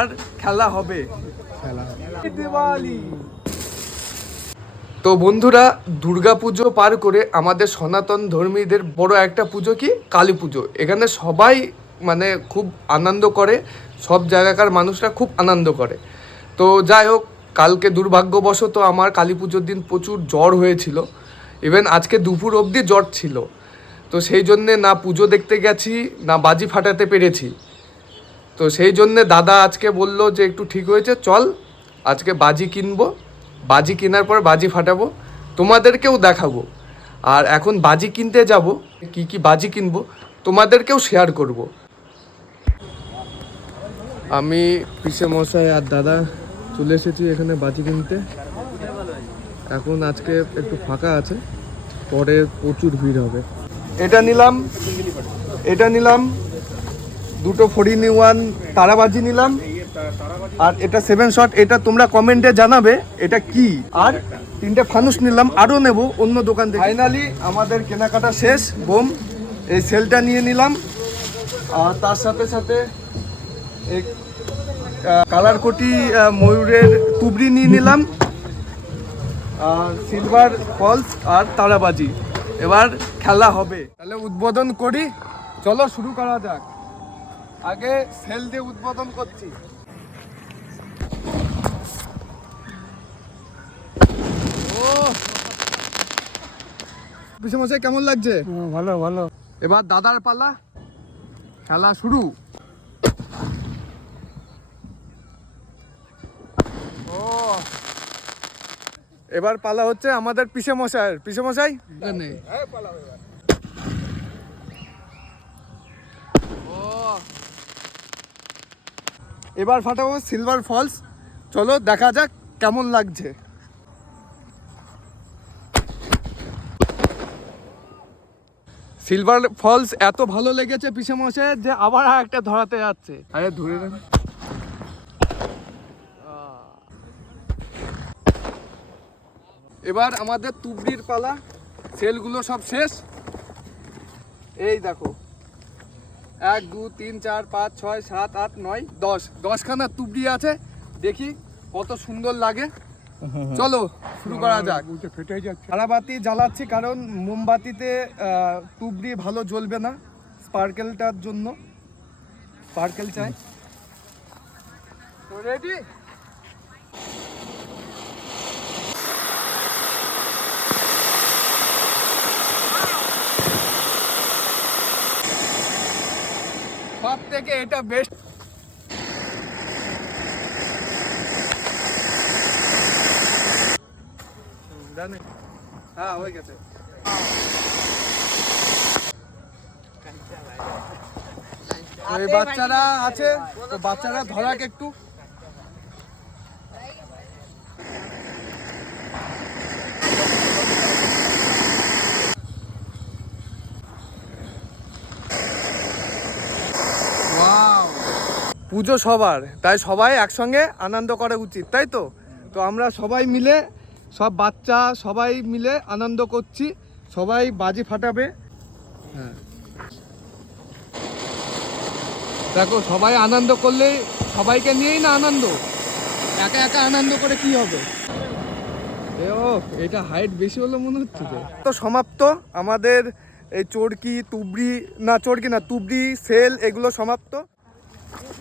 আর খেলা হবে দিওয়ালি। তো বন্ধুরা, দুর্গাপুজো পার করে আমাদের সনাতন ধর্মীদের বড় একটা পুজো কি কালী পুজো। এখানে সবাই মানে খুব আনন্দ করে, সব জায়গাকার মানুষরা খুব আনন্দ করে। তো যাই হোক, কালকে দুর্ভাগ্যবশত আমার কালী পুজোর দিন প্রচুর জ্বর হয়েছিল, ইভেন আজকে দুপুর অবধি জ্বর ছিল। তো সেই জন্যে না পুজো দেখতে গেছি, না বাজি ফাটাতে পেরেছি। তো সেই জন্যে দাদা আজকে বললো যে একটু ঠিক হয়েছে, চল আজকে বাজি কিনবো, বাজি কেনার পর বাজি ফাটাবো, তোমাদেরকেও দেখাবো। আর এখন বাজি কিনতে যাব, কি কি বাজি কিনবো তোমাদেরকেও শেয়ার করব। আমি পিসে মশাই আর দাদা চলে এসেছি এখানে বাজি কিনতে। এখন আজকে একটু ফাঁকা আছে, পরে প্রচুর ভিড় হবে। এটা নিলাম, এটা নিলাম, দুটো 4-in-1 তারাবাজি নিলাম, আর এটা 7 শট। এটা তোমরা কমেন্টে জানাবে এটা কি। আর 3টে ফানুস নিলাম, আরও নেব অন্য দোকান থেকে। ফাইনালি আমাদের কেনাকাটা শেষ। বোম, এই সেলটা নিয়ে নিলাম, আর তার সাথে সাথে এই কালার কোটি ময়ূরের তুবড়ি নিয়ে নিলাম, আর সিলভার ফলস আর তারাবাজি। এবার খেলা হবে, তাহলে উদ্বোধন করি, চলো শুরু করা যাক। আগে সেল দিয়ে উদ্বোধন করছি। ও পিসমশাই কেমন লাগছে? ভালো ভালো। এবার দাদার পালা, খেলা শুরু। ও এবার পালা হচ্ছে আমাদের পিসমশাইয়ের। পিসমশাই নেই। এবার ফাটাবো সিলভার ফলস, চলো দেখা যাক কেমন লাগছে। সিলভার ফলস এত ভালো লেগেছে পিসমশাইয়ের যে আবার একটা ধরাতে যাচ্ছে। আরে ধরে দেন। এবার আমাদের তুবড়ির পালা, সেলগুলো সব শেষ। এই দেখো 1 2 3 4 5 6 7 8 9 10খানা তুবড়ি আছে। দেখি কত সুন্দর লাগে, চলো শুরু করা যাক। ফেটে যাচ্ছে। তারাবাতি জ্বালাচ্ছি কারণ মোমবাতিতে তুবড়ি ভালো জ্বলবে না, স্পার্কেলটার জন্য স্পার্কেল চাই। তো রেডি? সব থেকে এটা বেস্ট। হ্যাঁ হয়ে গেছে। এই বাচ্চারা আছে, তো বাচ্চারা ধরাক একটু। পুজো সবার, তাই সবাই একসঙ্গে আনন্দ করা উচিত, তাই তো? তো আমরা সবাই মিলে, সব বাচ্চা সবাই মিলে আনন্দ করছি, সবাই বাজি ফাটাবে। হ্যাঁ দেখো, সবাই আনন্দ করলে সবাইকে নিয়েই না আনন্দ, একা একা আনন্দ করে কি হবে? ও এটা হাইট বেশি হলো মনে হচ্ছে। তো সমাপ্ত আমাদের এই চরকি তুবড়ি, না চরকি না তুবড়ি সেল এগুলো সমাপ্ত।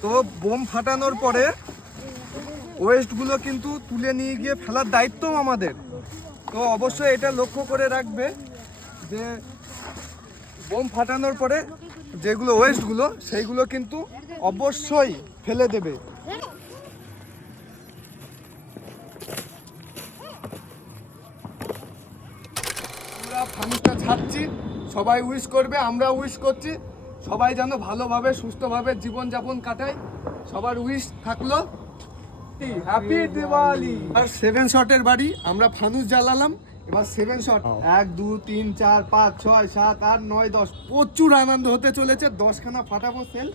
তো বোম ফাটানোর পরে ওয়েস্টগুলো কিন্তু তুলে নিয়ে গিয়ে ফেলার দায়িত্ব আমাদের। তো অবশ্যই এটা লক্ষ্য করে রাখবে যে বোম ফাটানোর পরে যেগুলো ওয়েস্টগুলো সেইগুলো কিন্তু অবশ্যই ফেলে দেবে। আমরা ফানুসটা ছাড়ছি, সবাই উইশ করবে, আমরা উইশ করছি, সবাই যেন ভালোভাবে সুস্থভাবে জীবনযাপন কাটায়, সবার উইশ থাকলো। হ্যাপি দিওয়ালি। আর 7 শটের বাড়ি, আমরা ফানুস জ্বালালাম, এবার 7 শট। 1 2 3 4 5 6 7 8 9 10। প্রচুর আনন্দ হতে চলেছে, 10খানা ফাটাবো সেল।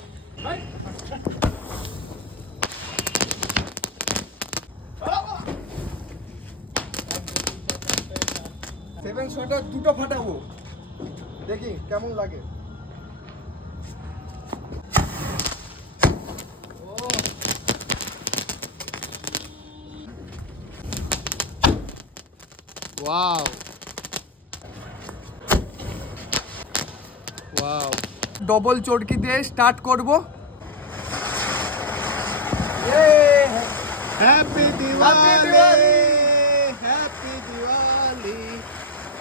7 শটের 2টো ফাটাবো, দেখি কেমন লাগে। ওয়াও ওয়াও, ডবল চড়কি দিয়ে স্টার্ট করব। Happy Diwali, happy Diwali,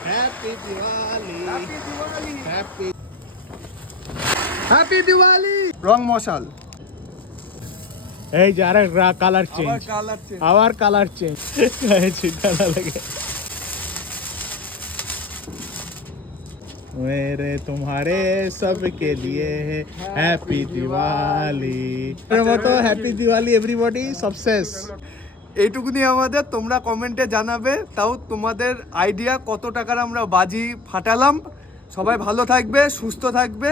happy Diwali, happy happy Diwali. রং মশাল। এই যে আরে কালার চেঞ্জ, কালার চেঞ্জ। আবার কালার চেঞ্জ। চিন্তা না লাগে। मेरे तुम्हारे सबके लिए हैप्पी दिवाली। মতো হ্যাপি দিওয়ালি এভরিবডি, সাকসেস। এইটুকুনি আমাদের, তোমরা কমেন্টে জানাবে তাও তোমাদের আইডিয়া কত টাকার আমরা বাজি ফাটালাম। সবাই ভালো থাকবে, সুস্থ থাকবে।